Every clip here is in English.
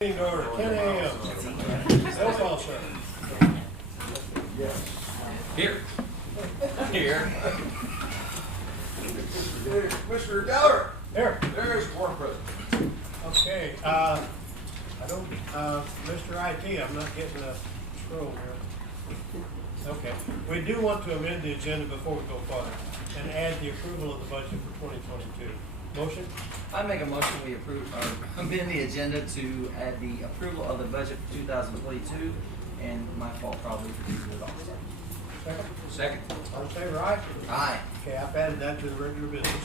Meeting order, 10 a.m. Roll call, sir. Yes. Here. Here. Commissioner Geller. Here. There's Forum President. Okay, Mr. IT, I'm not getting a scroll here. Okay, we do want to amend the agenda before we go further and add the approval of the budget for 2022. Motion? I make a motion we approve, amend the agenda to add the approval of the budget for 2022, and my fault probably for keeping it off. Second? Second. All in favor, aye? Aye. Okay, I've added that to the regular business.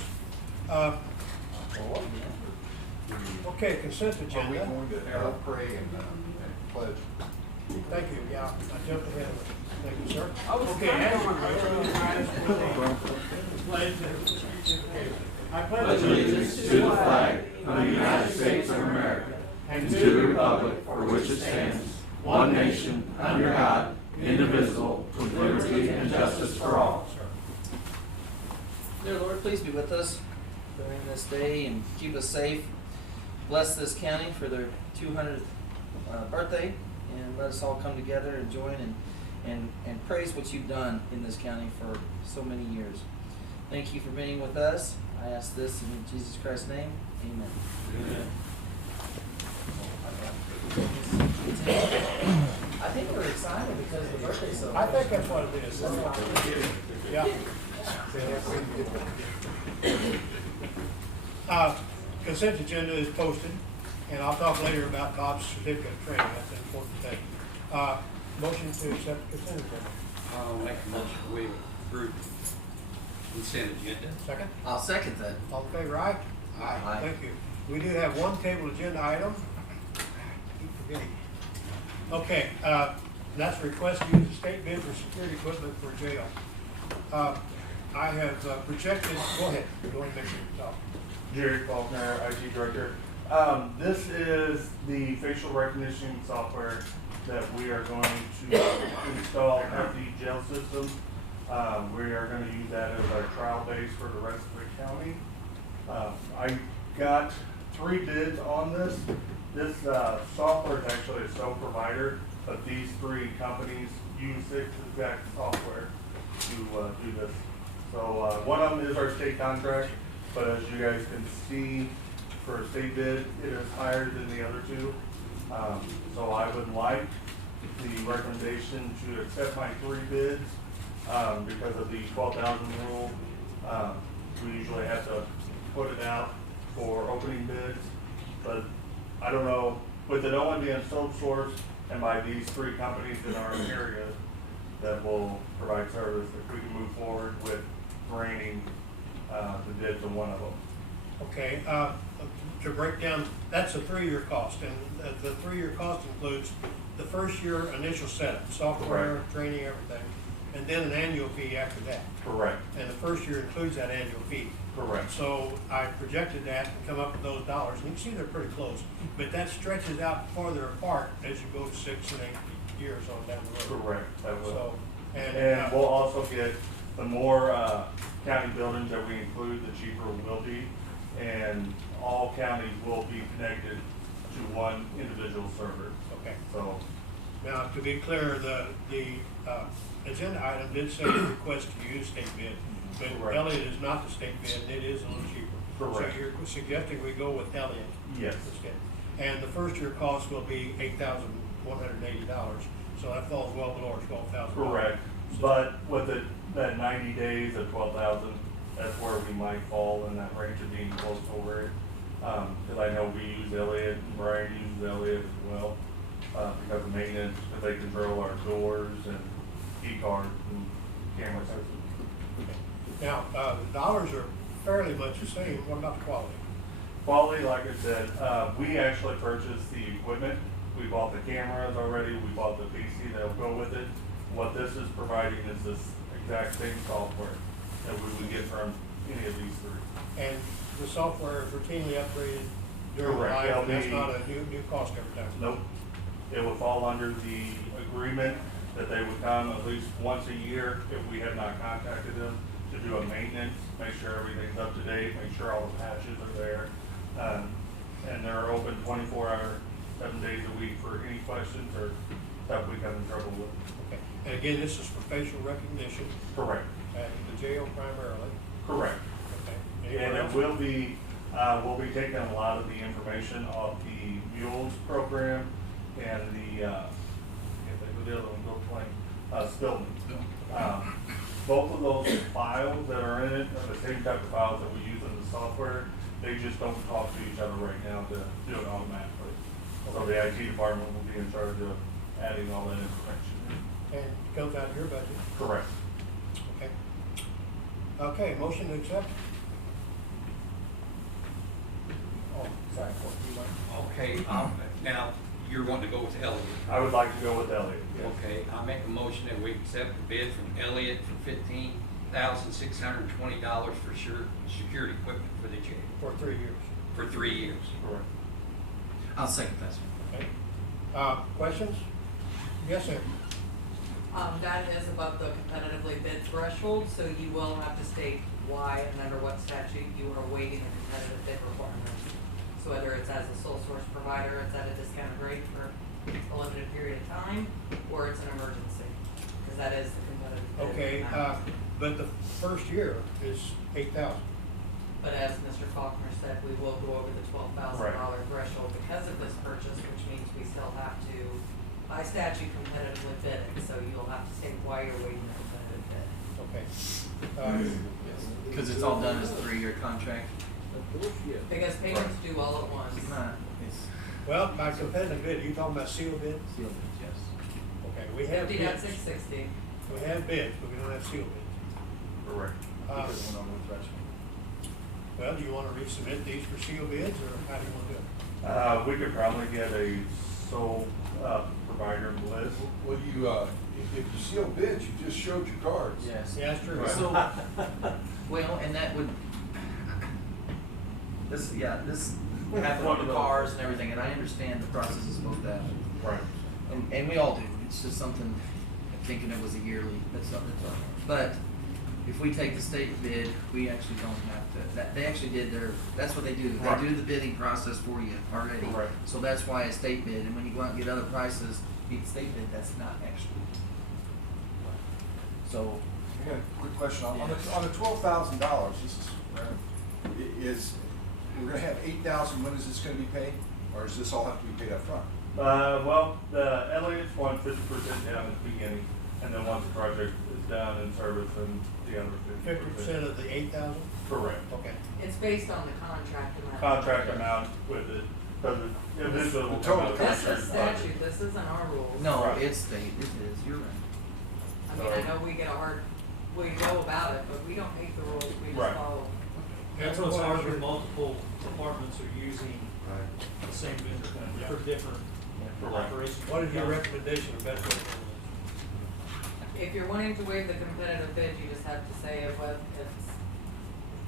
Okay, consent Are we agenda. going to pray and pledge? Thank you, yeah, I jumped ahead of it. Thank you, sir. Okay, I pledge allegiance to the flag of the United States of America and to the republic for which it stands, one nation, under God, indivisible, with liberty and justice for all. Dear Lord, please be with us during this day and keep us safe. Bless this county for their 200th birthday, and let us all come together and join and praise what you've done in this county for so many years. Thank you for being with us. I ask this in Jesus Christ's name. Amen. Amen. I think we're excited because of the birthday I celebration. think that's what it is. Yeah. Consent agenda is posted, and I'll talk later about Bob's certificate of training. That's an important thing. Motion to accept the consent agenda. I'll make a motion we approve consent agenda. Second? I'll second that. All in favor, aye? Aye. Thank you. We do have one table agenda item. Keep forgetting. Okay, that's a request to use the state bid for security equipment for jail. I have projected, go ahead, make sure you talk. Jerry Faulkner, IT Director. This is the facial recognition software that we are going to install at the jail system. We are going to use that as our trial base for the rest of the county. I got 3 bids on this. This software is actually a sole provider, but these 3 companies use this exact software to do this. So one of them is our state contract, but as you guys can see, for a state bid, it is higher than the other 2. So I would like the recommendation to accept my 3 bids because of the 12,000 rule. We usually have to put it out for opening bids, but I don't know, with it only being sole source and by these 3 companies in our area that will provide service, if we can move forward with granting the bids on one of them. Okay, to break down, that's a 3-year cost, and the 3-year cost includes the first year initial setup, software, Correct. training, everything, and then an annual fee after that. Correct. And the first year includes that annual fee. Correct. So I projected that and come up with those dollars, and you can see they're pretty close, but that stretches out farther apart as you go to 6 and 8 years on down the road. Correct, that will. So, And we'll also get, the more county buildings that we include, the cheaper it will be. And all counties will be connected to one individual server. okay. So, Now, to be clear, the agenda item did say request to use state bid, but Correct. Elliott is not the state bid, and it is a little cheaper. Correct. So you're suggesting we go with Elliott? yes, Instead. And the first year cost will be $8,180, so that falls well below our $12,000. correct. But with it, that 90 days of 12,000, that's where we might fall in that range of being close over it. Because I know we use Elliott, and Brian uses Elliott as well, because of maintenance, because they control our doors and key cards and camera systems. Now, the dollars are fairly much the same. What about the quality? Quality, like I said, we actually purchased the equipment. We bought the cameras already, we bought the PC that'll go with it. What this is providing is this exact same software that we would get from any of these 3. And the software is routinely upgraded during the Correct. life, and that's It'll not a new cost every time. Nope. It would fall under the agreement that they would come at least once a year if we have not contacted them to do a maintenance, make sure everything's up to date, make sure all the patches are there. And they're open 24 hour 7 days a week for any questions or stuff we come in trouble with. Okay. And again, this is for facial recognition Correct. at the jail primarily. Correct. Okay. And Anyone it else? will be, we'll be taking a lot of the information off the Mules program and the, if they go the other one, go plain, Stillman. Both of those files that are in it are the same type of files that we use in the software. They just don't talk to each other right now to do it automatically. So the IT department will be in charge of adding all that information. And it comes out of your budget. Correct. Okay. Okay, motion to accept? Oh, sorry, Court, you want? Okay, now, you're wanting to go with Elliott. I would like to go with Elliot. Yes. Okay, I make a motion that we accept the bid from Elliott for $15,620 for security equipment for the jail For 3 years. for 3 years. Correct. I'll second that, sir. Okay. Questions? Yes, sir. That is above the competitively bid threshold, so you will have to state why and under what statute you are waiving the competitive bid requirements. So whether it's as a sole source provider, it's at a discounted rate for a limited period of time, or it's an emergency, because that is the competitive bid. Okay, amount. but the first year is 8,000. But as Mr. Faulkner said, we will go over the $12,000 threshold because of this purchase, which means we still have to, by statute, competitively bid it, so you'll have to state why you're waiving the competitive bid. Okay. Because it's all done as a 3-year contract. Because payments due all at once. It's Well, by competitive bid, are you talking about sealed bid? sealed bids, yes. Okay, we have 50.660. bids. We have bids, but we don't have sealed bids. Correct. Because we're on the threshold. Well, do you want to resubmit these for sealed bids, or how do you want to do it? We could probably get a sole provider list. Well, if you seal bids, you just showed your cards. Yes. Yeah, that's true. Right. So, well, and that would, this happened on the cars and everything, and I understand the process is supposed to happen. Right. And we all do, it's just something, thinking it was a yearly, that's something, but if we take the state bid, we actually don't have to, they actually did that's what they do, Right. they do the bidding process for you already. Right. So that's why a state bid, and when you go out and get other prices, beat the state bid, that's not actually. So, I got a quick question. On the $12,000, we're gonna have 8,000, when is this gonna be paid? Or does this all have to be paid up front? Well, the Elliott's want 50% down at the beginning, and then once the project is done in service, then the other 50% of the 8,000? Correct. Okay. It's based on the contract amount. Contract amount with it, because eventually will The come total out of This contract. is statute, this isn't our rules. no, Right. it's state, it is, you're right. I mean, I know we go about it, but we don't make the rules, we Right. just follow. That's what's hard when multiple departments are using the same vendor for different Correct. operations. What is your recommendation of best way to handle If you're wanting to waive the competitive bid, you just have to say if it's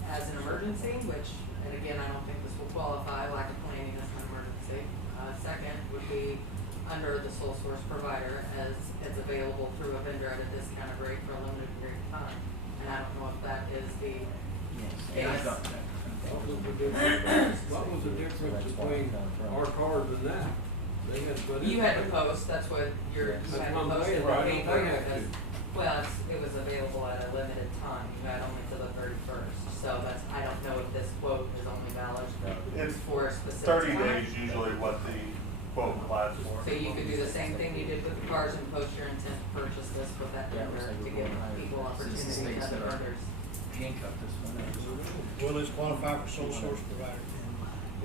as an emergency, which, and again, I don't think this will qualify, lack of planning is an emergency. Second would be under the sole source provider as it's available through a vendor at a discounted rate for a limited period of time. And I don't know if that is the, Yes. Yeah, I Yes. got that. What was the difference between our cars and that? They had to put in. you had to post, that's what you Yes. had That's to what I'm post. saying, it, right, paid they for it, have to. because- Well, it was available at a limited time, you had only till the 31st, so I don't know if this quote is only valid It's for a specific 30 time. days usually what the quote lasts for. So you could do the same thing you did with the cars and post your intent to purchase this with that Yeah, vendor it was to like give we're going people higher. Since the opportunity states to that other are- vendors. Handcuff this one. it? Will this qualify for sole source provider?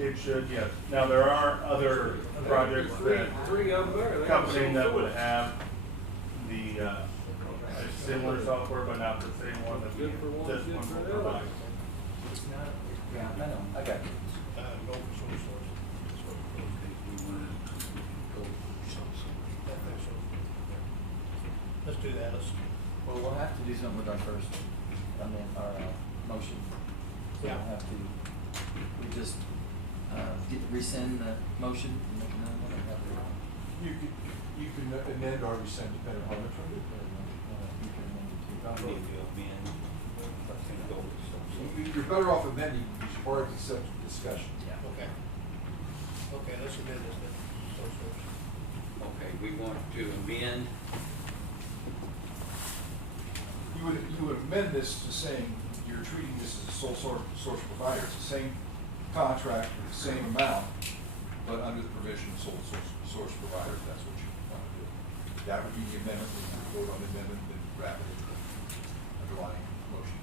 It should, yes. Now, there are other projects that Three of them there. They company have that sole would source. have the, similar software, but not the same one that Good for one, this good one for will the provide. other. It's not, yeah, I know, I got you. Go for sole source. Let's do that, Well, we'll have to do something with our first, motion. So Yeah. we'll have to, we just, rescind the motion and make another one, or have to- You can amend or rescind depending on which one. you can amend it too. You're better off amending, as part of the discussion. Yeah. okay. Okay, let's amend this then. sole source. Okay, we want to amend, You would amend this to saying you're treating this as a sole source provider. It's the same contract with the same amount, but under the provision of sole source provider, if that's what you want to do. That would be the amendment. We would vote on the amendment and wrap it in the underlying motion.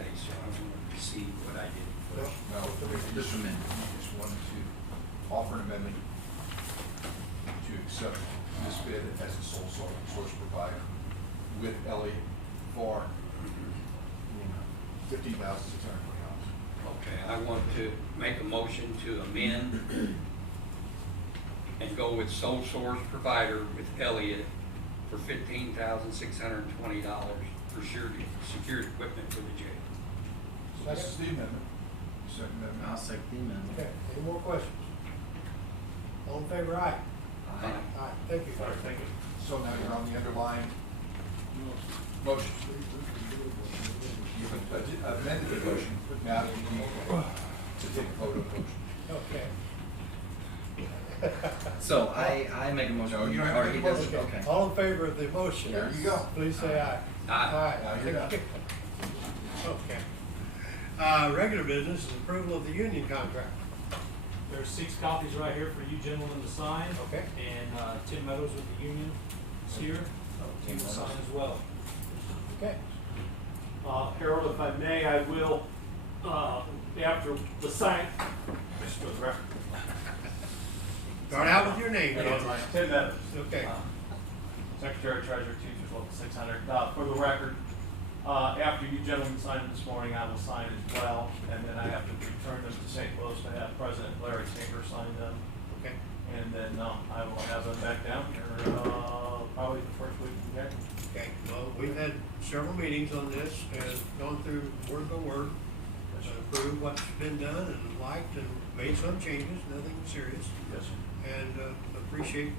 okay, so I want to receive what I did first. No, Just amendment. you just wanted to offer an amendment to accept this bid as a sole source provider with Elliott for $15,620. Okay, I want to make a motion to amend and go with sole source provider with Elliott for $15,620 for security equipment for the jail. So this is the amendment. Second amendment. I'll second the amendment. Okay, any more questions? All in favor, aye? Aye. Aye, thank you. All right, thank you. So now you're on the underlying motion. You've amended the motion, but now you need to take a vote on the motion. Okay. So I make a motion. No, you don't have Or to he make a doesn't? motion. Okay. All in favor of the motion? There you go. Please say aye. Aye. Now you're done. Okay. Regular business is approval of the union contract. There's 6 copies right here for you gentlemen to sign. Okay. And Tim Meadows with the union is here, so he will sign as well. Okay. Harold, if I may, I will, after the sign, just for the record. Start out with your name. Tim Meadows. Okay. Secretary Treasurer, Teachers Local 600. For the record, after you gentlemen signed this morning, I will sign as well, and then I have to return them to St. Louis to have President Larry Tinker sign them. Okay. And then I will have them back down here probably the first week in January. Okay, well, we've had several meetings on this and gone through word by word, approved what's been done and liked and made some changes, nothing serious. Yes, sir. And appreciate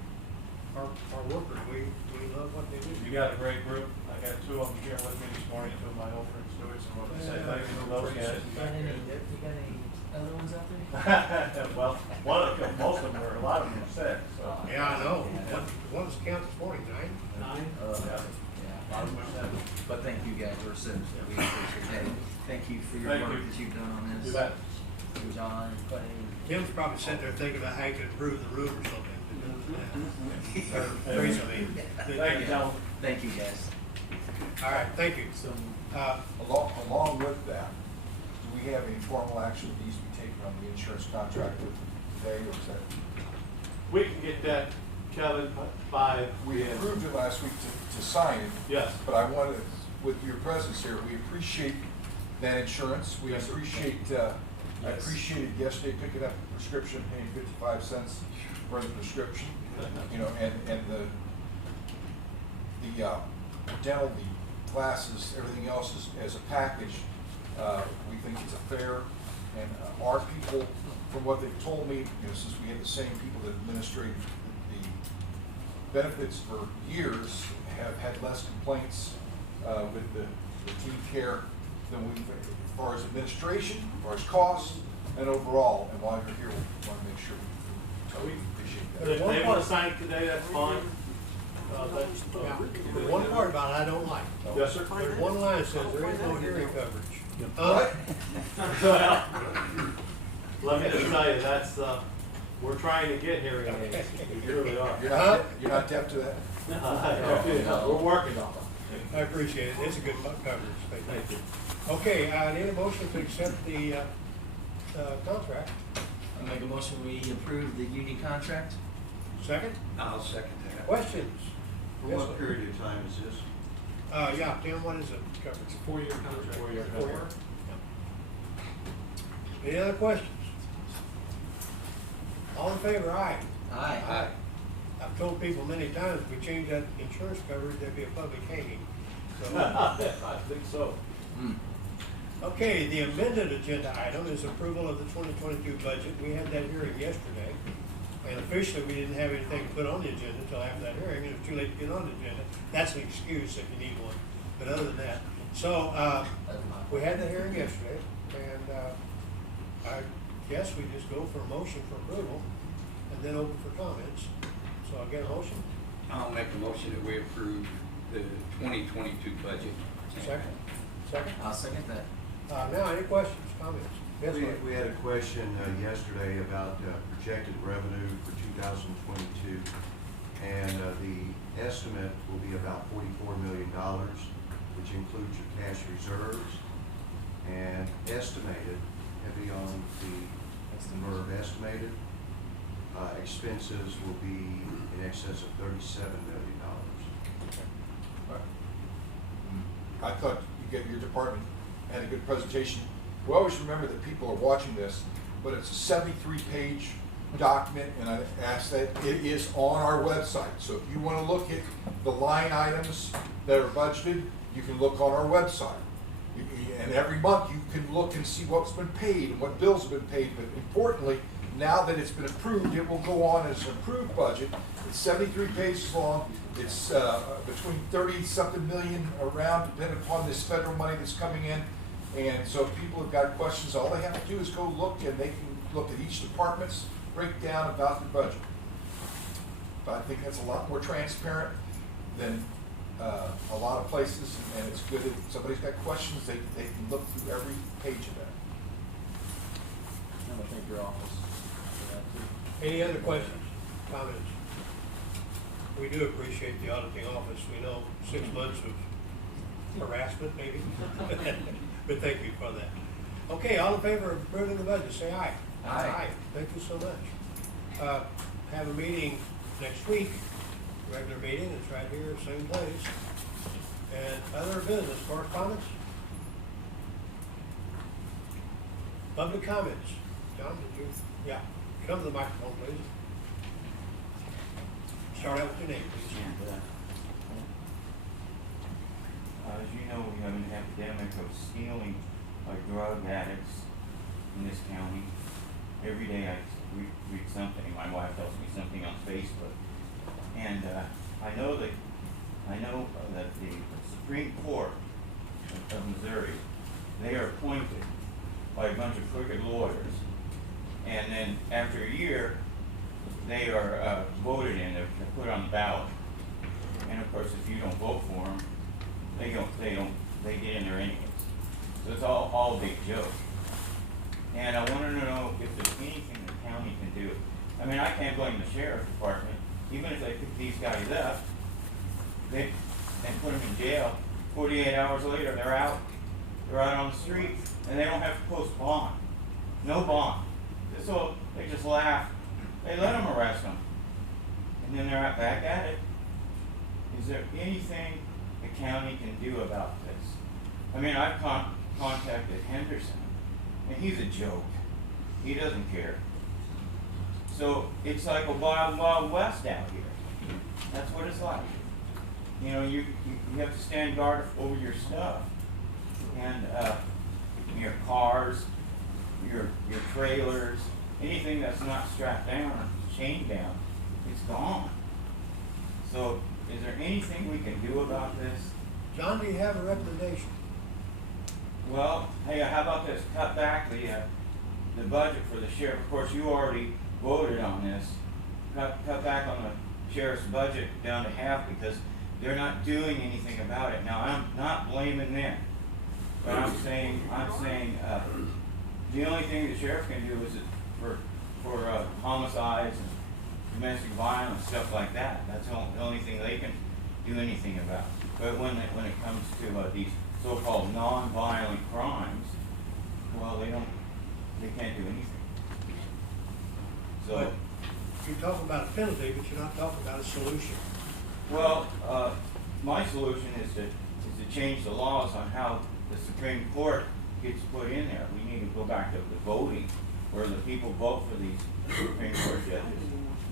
our workers. We love what they do. You got a great group. I got 2 of them here with me this morning, 2 of my old friends, Stewards, and I want to say thank you to those guys. You got any other ones out there? Well, most of them were, a lot of them were sick, so. Yeah, I know. What was the count this morning, 9? 9? Yeah. A lot of them were sick. But thank you guys, we're citizens, we appreciate it. Thank you for your Thank work you. that you've done on You this. bet. John, Clay. Tim's probably sitting there thinking about how he could improve the room or something. Or Teresa, I mean. Thank you, gentlemen. Thank you, guys. All right, thank you. So, Along with that, do we have any formal action that needs to be taken on the insurance contract today, or is that? We can get that, Kevin, by. We approved it last week to sign it. Yes. But I wanted, with your presence here, we appreciate that insurance. We Yes, sir. appreciate, I appreciated yesterday picking up the prescription, paying 55 cents for the prescription. You know, and the dental, the glasses, everything else is, as a package, we think it's a fair, and our people, from what they've told me, you know, since we had the same people that administrated the benefits for years, have had less complaints with the team care than we've, as far as administration, as far as costs, and overall. And while you're here, we want to make sure we totally appreciate If that. they want to sign it today, that's fine. Yeah. There's one part about it I don't like. Yes, sir. There's one line that says there is no hearing coverage. Well, let me just tell you, that's, we're trying to get hearing aids. We really are. You're not deaf to that? We're working on it. I appreciate it. It's a good coverage. Thank you. Okay, I need a motion to accept the contract. I make a motion, we approve the union contract. Second? I'll second that. Questions? For Yes, what sir. period of time is this? Yeah, Tim, what is it coverage? It's a 4-year contract. 4-year Four? contract. Any other questions? All in favor, aye. Aye. I've told people many times, if we change that insurance coverage, there'd be a public hanging. So, I think so. Mm. okay, the amended agenda item is approval of the 2022 budget. We had that hearing yesterday. And officially, we didn't have anything to put on the agenda until after that hearing, and it was too late to get on the agenda. That's an excuse if you need one, but other than that. So, we had the hearing yesterday, and I guess we just go for a motion for approval. and then open for comments. So I'll get a motion. I'll make a motion that we approve the 2022 budget. Second? Second? I'll second that. Now, any questions, comments? Yes, ma'am. We had a question yesterday about projected revenue for 2022, and the estimate will be about $44 million, which includes your cash reserves, and estimated, heavy on the verb estimated, expenses will be in excess of $37 million. I thought your department had a good presentation. We always remember that people are watching this, but it's a 73-page document, and I ask that it is on our website. So if you want to look at the line items that are budgeted, you can look on our website. And every month you can look and see what's been paid and what bills have been paid. But importantly, now that it's been approved, it will go on as an approved budget. It's 73 pages long. It's between 30-something million around, depending upon this federal money that's coming in. And so if people have got questions, all they have to do is go look, and they can look at each department's breakdown about their budget. But I think that's a lot more transparent than a lot of places, and it's good if somebody's got questions, they can look through every page of that. I'm gonna thank your office for that too. Any other questions, comments? We do appreciate the auditing office. We know 6 months of harassment, maybe, but thank you for that. Okay, all in favor of approving the budget, say aye. Aye. Thank you so much. Have a meeting next week, regular meeting, it's right here, same place. And other business, correspondence? Public comments. John, did you? Yeah, come to the microphone, please. Start out with your name, please. As you know, we have an epidemic of stealing by drug addicts in this county. Every day I read something, my wife tells me something on Facebook, and I know that the Supreme Court of Missouri, they are appointed by a bunch of crooked lawyers, and then after a year, they are voted in, they're put on the ballot, and of course, if you don't vote for them, they get in there anyways. So it's all a big joke. And I wanted to know if there's anything the county can do. I mean, I can't blame the sheriff's department. Even if they pick these guys up, they put them in jail. 48 hours later, they're out on the street, and they don't have to post bond. No bond. So they just laugh. They let them arrest them. And then they're back at it. Is there anything the county can do about this? I mean, I've contacted Henderson, and he's a joke. He doesn't care. So it's like a wild, wild west out here. That's what it's like. You know, you have to stand guard over your stuff. And your cars, your trailers, anything that's not strapped down or chained down, it's gone. So is there anything we can do about this? John, do you have a recommendation? Well, hey, how about this? Cut back the budget for the sheriff. Of course, you already voted on this. Cut back on the sheriff's budget down to half because they're not doing anything about it. Now, I'm not blaming them, but I'm saying the only thing the sheriff can do is for homicides and domestic violence, stuff like that. That's the only thing they can do anything about. But when it comes to these so-called non-violent crimes, well, they can't do anything. So you talk about a penalty, but you're not talking about a solution. Well, my solution is to change the laws on how the Supreme Court gets put in there. We need to go back to the voting, where the people vote for these Supreme Court judges,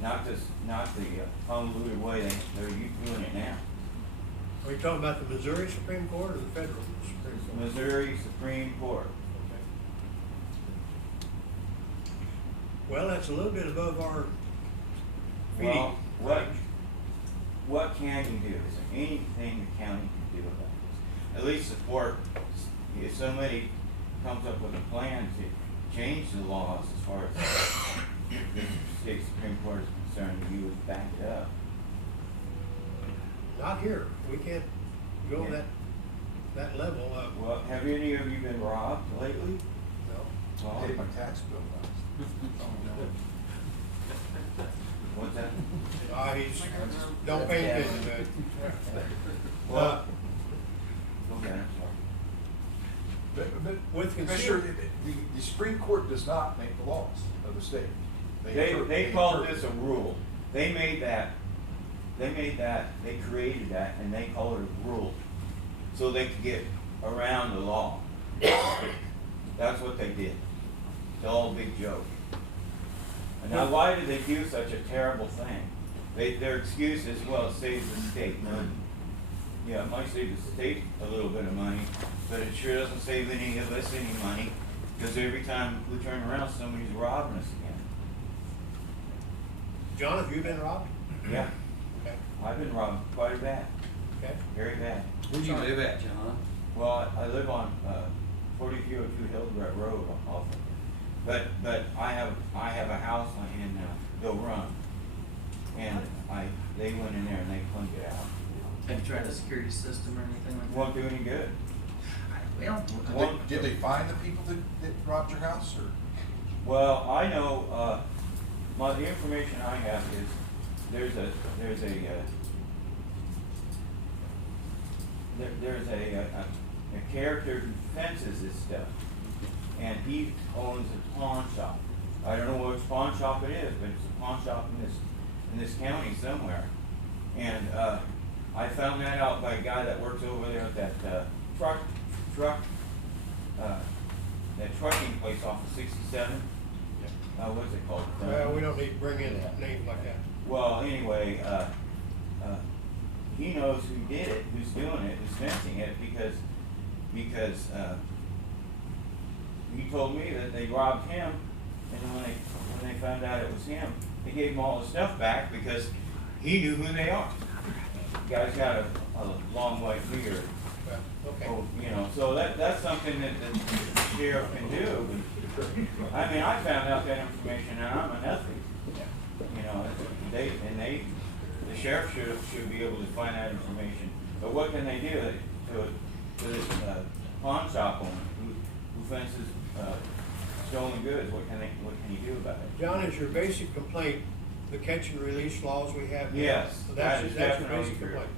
not the convoluted way they're doing it now. Are you talking about the Missouri Supreme Court or the federal Supreme Court? Missouri Supreme Court. Okay. Well, that's a little bit above our Well, range. what can you do? Is there anything the county can do about this? At least support, if somebody comes up with a plan to change the laws as far as the state Supreme Court is concerned, you would back it up. Not here, we can't go Yeah. that level of, Well, have any of you been robbed lately? no. Well, Paid my tax bill last. what's that? He's, don't pay attention to it. Well, okay, I'm sorry. But With Commissioner, consumer- the Supreme Court does not make the laws of the state. They called this a rule. They created that, and they called it a rule, so they could get around the law. That's what they did. It's all a big joke. And now, why did they do such a terrible thing? Their excuse is, well, it saves the state money. Yeah, it might save the state a little bit of money, but it sure doesn't save any of us any money, because every time we turn around, somebody's robbing us again. John, have you been robbed? Yeah, Okay, I've been robbed quite bad, okay. very bad. Where do you live at, John? Well, I live on 4202 Hildreth Road off of it. But I have a house in Bill Run, and they went in there and they cleaned it out. Have you tried a security system or anything like that? Won't do any good. Well, Did they find the people that robbed your house, or? Well, I know, the information I have is, there's a character who fences this stuff, and he owns a pawn shop. I don't know which pawn shop it is, but it's a pawn shop in this county somewhere. And, I found that out by a guy that works over there at that, that trucking place off of 67. What's it called? Well, we don't need to bring in names like that. Well, anyway, he knows who did it, who's doing it, who's fencing it, because he told me that they robbed him, and then when they found out it was him, they gave him all his stuff back because he knew who they are. The guy's got a long white beard. Well, okay. Oh, you know, so that's something that the sheriff can do. I mean, I found out that information, and I'm an ethic. You know, the sheriff should be able to find that information. But what can they do to this pawn shop owner who fences stolen goods? What can he do about it? John, is your basic complaint the catch and release laws we have now? Yes, So that is that's your definitely basic true. complaint.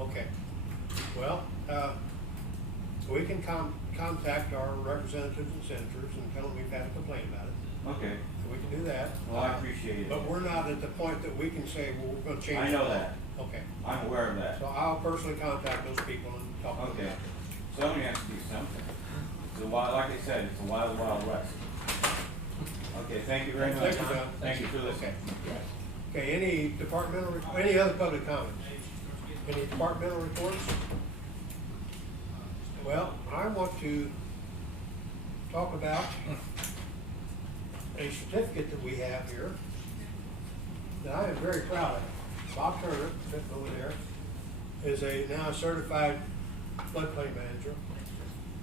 Okay. Well, we can contact our representatives and senators and tell them we've had a complaint about it. Okay. We can do that. Well, I appreciate it. But we're not at the point that we can say, well, we're gonna change. I know the law. that. Okay. I'm aware of that. So I'll personally contact those people and talk to them. Okay. Somebody has to do something. It's a wild, like I said, it's a wild, wild west. Okay, thank you very much. Thank you, John. Thank you for listening. Okay, any other public comments? Any departmental reports? Well, I want to talk about a certificate that we have here that I am very proud of. Bob Turner, sitting over there, is now a certified floodplain manager.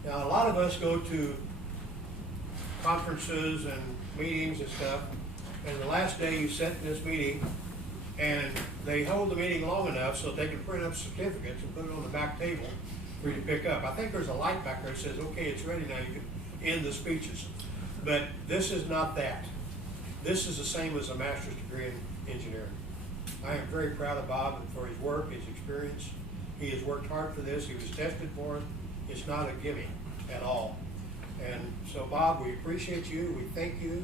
Now, a lot of us go to conferences and meetings and stuff, and the last day you sit in this meeting, and they hold the meeting long enough so they can print up certificates and put it on the back table for you to pick up. I think there's a light back there that says, okay, it's ready now, you can end the speeches. But this is not that. This is the same as a master's degree in engineering. I am very proud of Bob for his work, his experience. He has worked hard for this, he was tested for it. It's not a gimme at all. And so, Bob, we appreciate you, we thank you.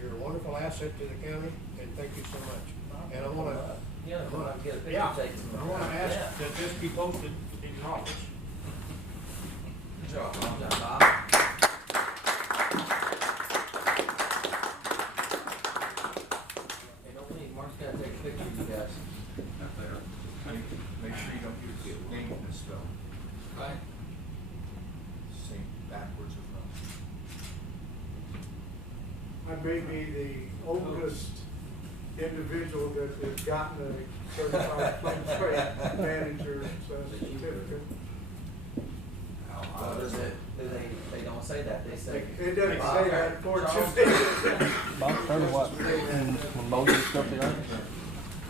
You're a wonderful asset to the county, and thank you so much. And I wanna, yeah, I want to get a picture yeah, taken. I wanna ask that this be posted in your office. Good job, Bob. Hey, don't leave, Mark's got to take a picture of you guys. Up there. Make sure you don't use the name misspelled. Right. Same backwards as well. I may be the oldest individual that has gotten a certified floodplain manager certificate. What is it? They don't say that, they say. It doesn't say that, fortunately. Bob, heard of what? When Moses stuff there?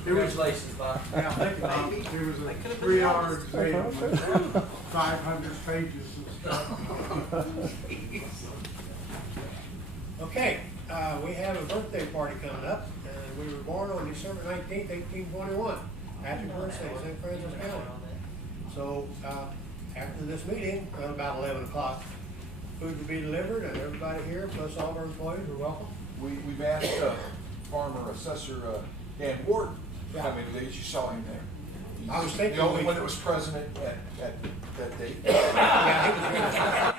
Congratulations, Bob. Yeah, think about it. It was a 3-hour exam with 500 pages of stuff. Okay, we have a birthday party coming up, and we were born on December 19th, 1821. Happy birthday, St. Francis County. So, after this meeting, at about 11 o'clock, food will be delivered, and everybody here, plus all of our employees, are welcome. We've asked former assessor Dan Ward to come in today. You saw him there. He's I was thinking the only we- one that was present at that date. Yeah, he was here.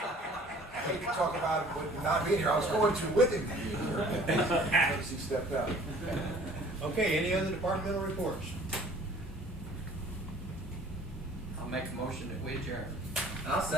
I hate to talk about him not being here. I was going to with him to be here. Notice he stepped out. Okay, any other departmental reports? I'll make a motion that we adjourn. I'll